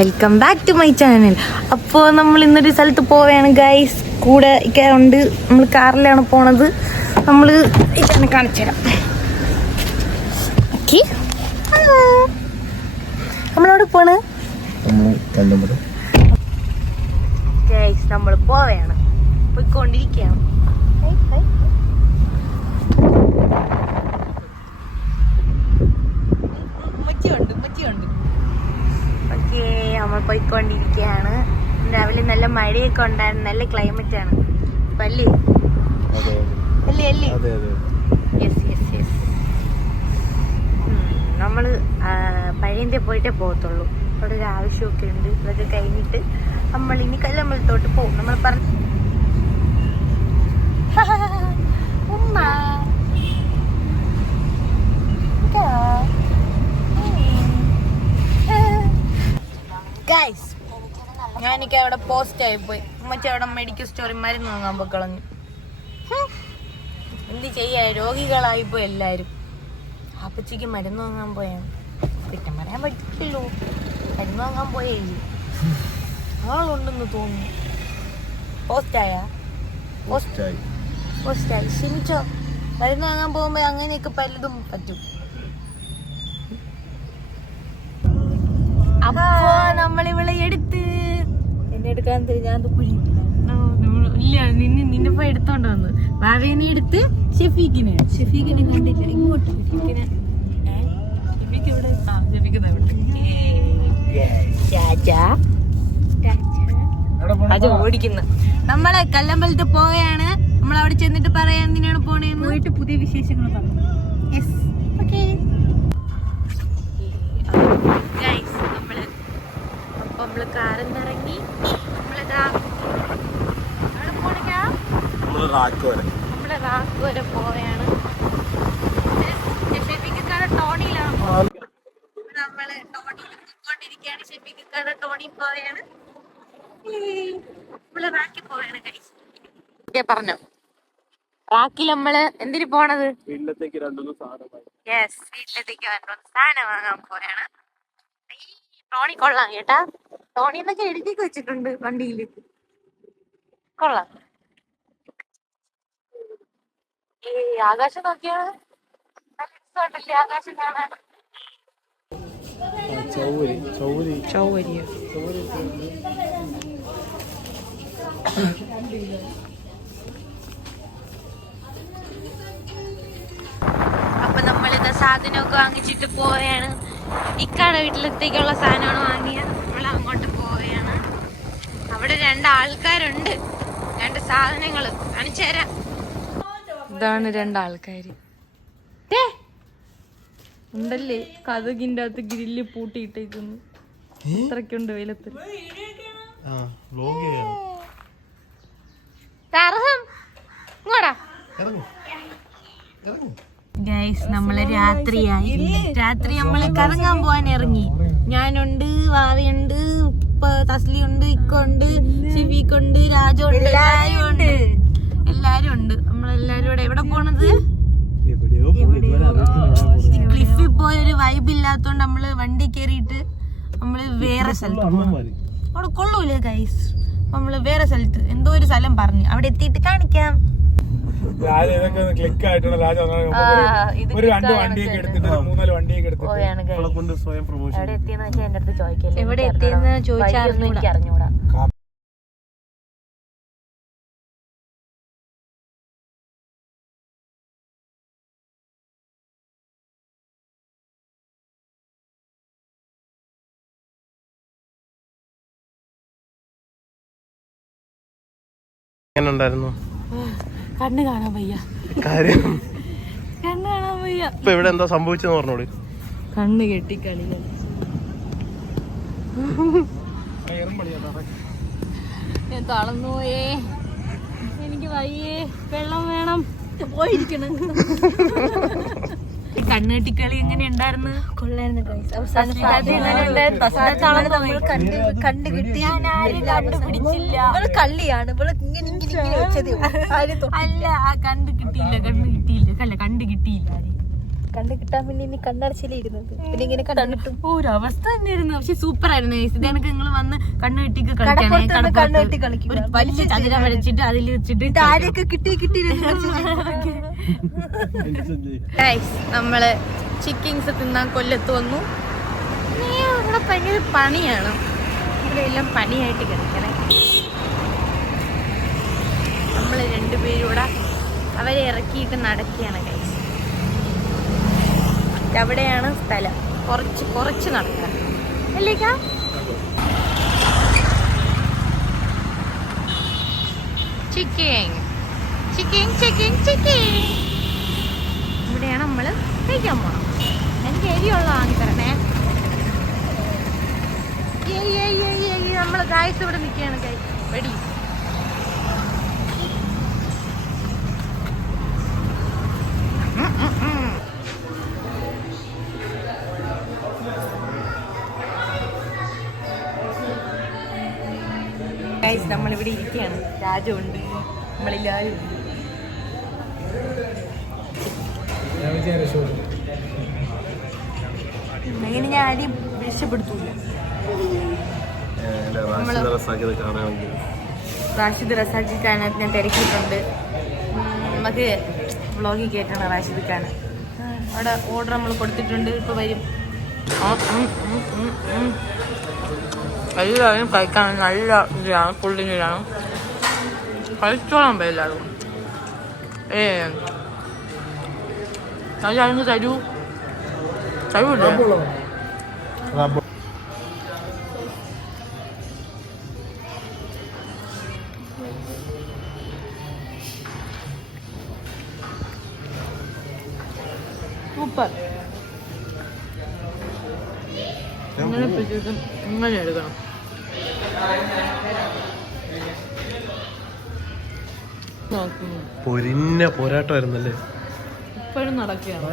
Welcome back to my channel. അപ്പോൾ നമ്മൾ ഇന്നൊരു സ്ഥലത്ത് പോവുകയാണ് ഗൈസ്. കൂടെ ഒക്കെ ഉണ്ട്. നമ്മൾ കാറിലാണ് പോണത്. നമ്മൾ ഇതാണ് കാണിച്ചുതരാം. ഓക്കെ, നമ്മളവിടെ പോണ് ഗൈസ്. നമ്മൾ പോവുകയാണ്, പോയിക്കൊണ്ടിരിക്കുകയാണ്. ഓക്കെ, നമ്മൾ പോയിക്കൊണ്ടിരിക്കുകയാണ്. രാവിലെ നല്ല മഴയൊക്കെ ഉണ്ടായിരുന്നു, നല്ല ക്ലൈമറ്റ് ആണ്. അല്ലേ അല്ലേ അല്ലേ? Yes yes yes. നമ്മൾ പഴയൻ്റെ പോയിട്ടേ പോകത്തുള്ളൂ. അവിടെ ഒരു ആവശ്യമൊക്കെ ഉണ്ട്. ഇതൊക്കെ കഴിഞ്ഞിട്ട് നമ്മൾ ഇനി കല്ലമ്പലത്തോട്ട് പോകും. നമ്മൾ പറഞ്ഞു ഗൈസ്, ഞാനിക്ക് അവിടെ പോസ്റ്റ് ആയിപ്പോയി. ഉമ്മച്ചി അവിടെ മെഡിക്കൽ സ്റ്റോറിൽ മരുന്ന് വാങ്ങാൻ പോയി കളഞ്ഞു. എന്ത് ചെയ്യാ, രോഗികളായിപ്പോയി എല്ലാവരും. അപ്പച്ചിക്ക് മരുന്ന് വാങ്ങാൻ പോയാണ്. കുറ്റം പറയാൻ പറ്റില്ലല്ലോ, മരുന്ന് വാങ്ങാൻ പോയേ. ആളുണ്ടെന്ന് തോന്നുന്നു. പോസ്റ്റായി ക്ഷമിച്ചോ. മരുന്ന് വാങ്ങാൻ പോകുമ്പോ അങ്ങനെയൊക്കെ പലതും പറ്റും. അപ്പോ നമ്മളിവിടെ എടുത്ത് എന്നെ എടുക്കാൻ ഞാൻ ഇല്ല, നിന്നെ പോയി എടുത്തോണ്ട് വന്ന്. ഭാവേനെ എടുത്ത് ഷെഫീക്കിനെ കണ്ടില്ല. ഇങ്ങോട്ട് അത് ഓടിക്കുന്നു. നമ്മളെ കല്ലമ്പലത്ത് പോവുകയാണ്. നമ്മൾ അവിടെ ചെന്നിട്ട് പറയാൻ എന്തിനാണ് പോണേന്ന് പോയിട്ട് പുതിയ വിശേഷങ്ങൾ പറഞ്ഞു. നമ്മള് കാറിൽ നിന്ന് ഇറങ്ങി നമ്മള് റാക്ക് വരെ പോവുകയാണ്. ഷെഫീക്കാരുടെ ടോണിയിലാണ് പോകുന്നത്. നമ്മള് ടോണിയിൽ പോയിക്കൊണ്ടിരിക്കുകയാണ്. ഷെഫീക്കാരുടെ ടോണിയിൽ പോവുകയാണ്. നമ്മള് റാക്കിൽ പോവുകയാണ് ഗൈസ്. പറഞ്ഞോ, റാക്കിൽ നമ്മള് എന്തിനു പോണത്? വീട്ടിലത്തേക്ക് രണ്ടു സാധനം വാങ്ങാൻ പോയാണ്. ടോണി കൊള്ളാം കേട്ടാ. ടോണി എന്നൊക്കെ എഴുതി വെച്ചിട്ടുണ്ട് വണ്ടിയില്. കൊള്ളാം. ഈ ആകാശം നോക്കിയാണ് നല്ല ആകാശം കാണാൻ. അപ്പൊ നമ്മളിത് സാധനമൊക്കെ വാങ്ങിച്ചിട്ട് പോവുകയാണ്. ഇക്കാടെ വീട്ടിലത്തേക്കുള്ള സാധനമാണ് വാങ്ങിയത്. നമ്മൾ അങ്ങോട്ട് പോവുകയാണ്. അവിടെ രണ്ടാൾക്കാരുണ്ട്, രണ്ട് സാധനങ്ങൾ കാണിച്ചു തരാം. ഇതാണ് രണ്ടാൾക്കാര് ഉണ്ടല്ലേ. കഥകിൻ്റെ അകത്ത് ഗ്രില്ല് പൂട്ടിയിട്ടേക്കുന്നു. ഇത്രക്കുണ്ട് വെയിലത്ത്. ഗൈസ്, നമ്മള് രാത്രിയായി. രാത്രി നമ്മള് കറങ്ങാൻ പോവാൻ ഇറങ്ങി. ഞാനുണ്ട്, വാവയുണ്ട്, തസ്ലിയുണ്ട്, ഇക്കുണ്ട്, ഷിഫീക്കുണ്ട്, രാജുണ്ട്, എല്ലാരും ഉണ്ട്. നമ്മളെല്ലാരും കൂടെ എവിടെ പോണത്? ക്ലിഫിൽ പോയ ഒരു വൈബ് ഇല്ലാത്തോണ്ട് നമ്മള് വണ്ടി കയറിയിട്ട് നമ്മള് വേറെ സ്ഥലത്ത്. അവിടെ കൊള്ളൂലേ ഗൈസ്. നമ്മള് വേറെ സ്ഥലത്ത് എന്തോ ഒരു സ്ഥലം പറഞ്ഞു. അവിടെ എത്തിയിട്ട് കാണിക്കാം. അവിടെ എത്തിയെന്ന് വെച്ചാൽ എന്റെ അടുത്ത് ചോദിക്കല്ലേ, എവിടെ എത്തിയെന്ന് ചോദിച്ചായിരുന്നു. എനിക്ക് അറിഞ്ഞൂടാ. കണ്ണ് കാണാൻ വയ്യ. കണ്ണ് കാണാൻ വയ്യ. ഇപ്പൊ ഇവിടെ എന്താ സംഭവിച്ചെന്ന് പറഞ്ഞോളൂ. കണ്ണ് കെട്ടി കളികൾ. ഞാൻ തളർന്നു പോയേ. എനിക്ക് വയ്യേ. വെള്ളം വേണം. പോയിരിക്കണം. കണ്ണുകെട്ടിക്കളി എങ്ങനെ ഉണ്ടായിരുന്നു? കൊള്ളായിരുന്നു. കണ്ടു കിട്ടിയ പിടിച്ചില്ല. കള്ളിയാണ് അല്ല, കണ്ടു കിട്ടിയില്ല. അല്ല, കണ്ടു കിട്ടിയില്ല. കണ്ണ് കിട്ടാൻ വേണ്ടി ഇനി കണ്ണടച്ചിലിരുന്നത് പിന്നെ ഇങ്ങനെ കണ്ടിട്ടും ഒരു അവസ്ഥ തന്നെയായിരുന്നു. പക്ഷെ സൂപ്പർ ആയിരുന്നു. ഇതെനിക്ക് നിങ്ങൾ വന്ന് കണ്ണ് കെട്ടിക്ക് കളിക്കണം, വലിയ ചതുരം വരച്ചിട്ട് അതിൽ വെച്ചിട്ട് ആരെയൊക്കെ കിട്ടി നമ്മള് ചിക്കിങ്സ് തിന്നാൻ കൊല്ലത്ത് വന്നു. ഇവിടെ ഭയങ്കര പണിയാണ്, ഇവിടെ എല്ലാം പണിയായിട്ട് കിടക്കണേ. നമ്മള് രണ്ടുപേരൂടെ അവരെ ഇറക്കിയിട്ട് നടക്കുകയാണ് ഗൈസ്. അവിടെയാണ് സ്ഥലം, കുറച്ച് നടക്കാൻ അല്ലേക്കാ. ഇവിടെയാണ് നമ്മള് കഴിക്കാൻ പോണം. എനിക്ക് എരിയുള്ള വാങ്ങിത്തരണേ. നമ്മള് ഗൈസ് ഇവിടെ നിൽക്കുകയാണ് ഗൈസ്. വെടി ഗൈസ് നമ്മളിവിടെ ഇരിക്കുകയാണ്. രാജുണ്ട്, നമ്മളെല്ലാവരും ഉണ്ട്. അങ്ങനെ ഞാൻ ആരെയും രക്ഷപ്പെടുത്തൂല. റാഷിദ് റസാഖി കാണാൻ ഞാൻ തിരക്കിയിട്ടുണ്ട്. നമുക്ക് വ്ളോഗിൽ കയറ്റണം റാഷിദ് കാണാൻ. അവിടെ ഓർഡർ നമ്മൾ കൊടുത്തിട്ടുണ്ട്, ഇപ്പോൾ വരും. എല്ലാവരും കഴിക്കാൻ നല്ല ഇതാണ്, പുള്ളിങ്ങാണ് കഴിച്ചോളാൻ എല്ലാവരും. അതിന് തരൂല്ലേ? സൂപ്പർ. ഇങ്ങനെ പിടിച്ചിട്ട് ഇങ്ങനെ എടുക്കണം. പൊരിഞ്ഞ പോരാട്ടമായിരുന്നല്ലേ. ഇപ്പോഴും നടക്കുകയാണ്.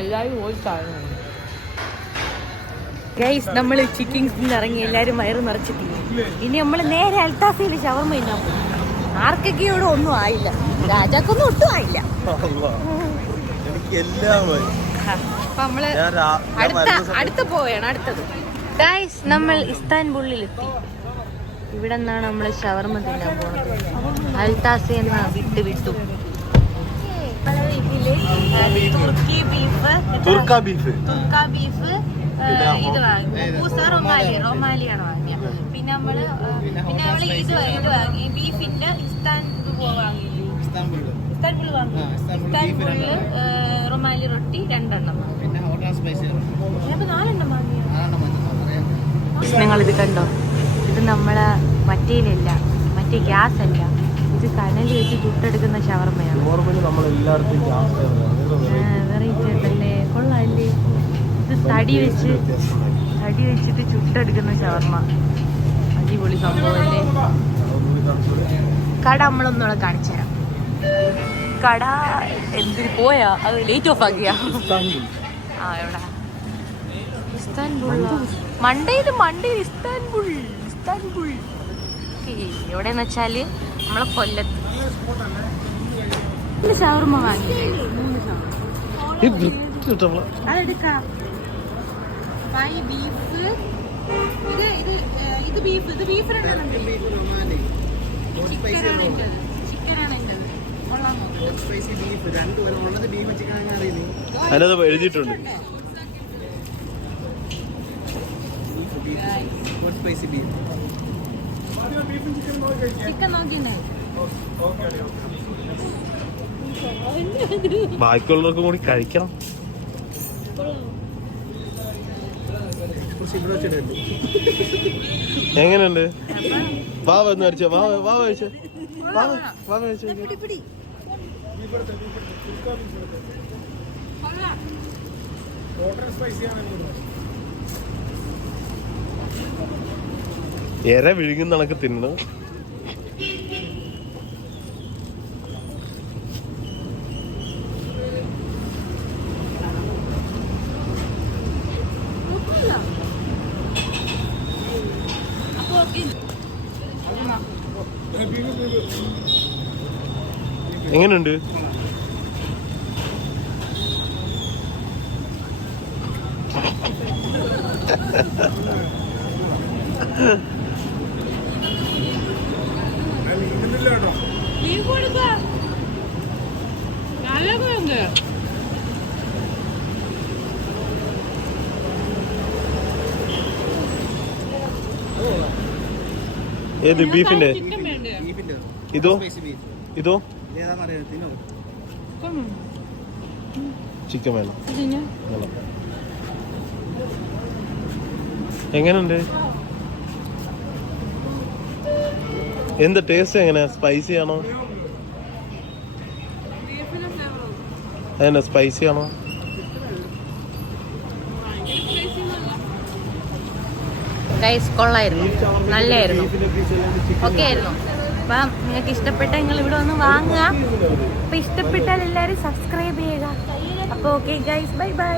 എല്ലാവരും ഓടിച്ചായിരുന്നു ഗൈസ്. നമ്മൾ ചിക്കിങ്സിൽ ഇറങ്ങി എല്ലാവരും വയറ് നിറച്ചിട്ടില്ല. ഇനി നമ്മൾ നേരെ അൽത്താഫയിൽ ഷവർമ തിന്നാൻ പോകും. ആർക്കൊക്കെയോടെ ഒന്നും ആയില്ല, രാജാക്കൊന്നും ഒട്ടും ആയില്ല. അപ്പൊ നമ്മള് അടുത്ത് പോവുകയാണ്. അടുത്തത് ഗൈസ്, നമ്മൾ ഇസ്താൻബുളിലെത്തി. ഇവിടെ നിന്നാണ് നമ്മള് ഷവർമ തിന്നാൻ പോണത്. അൽത്താസ എന്ന വിട്ടു തുർക്കി ബീഫ്, ഇത് വാങ്ങി. റൊമാലിയാണ് വാങ്ങിയത്. പിന്നെ നമ്മള് ഇത് വാങ്ങി, ബീഫിന്റെ ഇസ്താൻബുൾ വാങ്ങി. ഇസ്താൻബുളില് റൊമാലി റൊട്ടി 2 എണ്ണം, 4 എണ്ണം വാങ്ങിയ. നിങ്ങളിത് കണ്ടോ? ഇത് നമ്മളെ മറ്റേലല്ല, മറ്റേ ഗ്യാസ് അല്ല, ഇത് കനൽ വെച്ച് ചുട്ടെടുക്കുന്ന ഷവർമയാണ്. വെറൈറ്റി ഉണ്ടല്ലേ, കൊള്ളാല്ലേ? ഇത് തടി വെച്ചിട്ട് ചുട്ടെടുക്കുന്ന ഷവർമ, അടിപൊളി സംഭവമല്ലേ. കട നമ്മളൊന്നുകൂടെ കാണിച്ചു തരാം. കട എന്തിന് പോയാ, അത് ലേറ്റ് ഓഫ് ആക്കിയാ. എവിടെ? ഇസ്താൻബുൾ മണ്ടയിൽ ഇസ്താൻബുൾ. എവിടെന്ന് വെച്ചാല് നമ്മളെ കൊല്ലത്ത്. ഷവർമ വാങ്ങി. അതെടുക്കാം. ബീഫ്, ഇത് ബീഫ്, ഇത് ബീഫ് ചിക്കനാണ് അതിനകത്ത് എഴുതിയിട്ടുണ്ട്. ചിക്കൻ നോക്കിണ്ടേ? ബാക്കിയുള്ളവർക്കും കൂടി കഴിക്കണം. എങ്ങനെയുണ്ട്? വാ വന്ന് കഴിച്ചോ, വാ കഴിച്ചോ. എര വിഴുങ്ങുന്ന കണക്ക് തിന്നു. എങ്ങനെയുണ്ട്? ഏത് ബീഫിന്റെ? ഇതോ ഇതോ ചിക്കൻ വേണം. എങ്ങനുണ്ട്? എന്ത് ടേസ്റ്റ്? എങ്ങനെ? സ്പൈസി ആണോ? അതെന്നെ സ്പൈസി ആണോ? ഗൈസ് കൊള്ളായിരുന്നു, നല്ലായിരുന്നു, ഓക്കെ ആയിരുന്നു. അപ്പം നിങ്ങൾക്ക് ഇഷ്ടപ്പെട്ട നിങ്ങൾ ഇവിടെ ഒന്ന് വാങ്ങുക. അപ്പം ഇഷ്ടപ്പെട്ടാൽ എല്ലാവരും സബ്സ്ക്രൈബ് ചെയ്യുക. അപ്പോൾ ഓക്കെ ഗൈസ്, ബൈ ബൈ.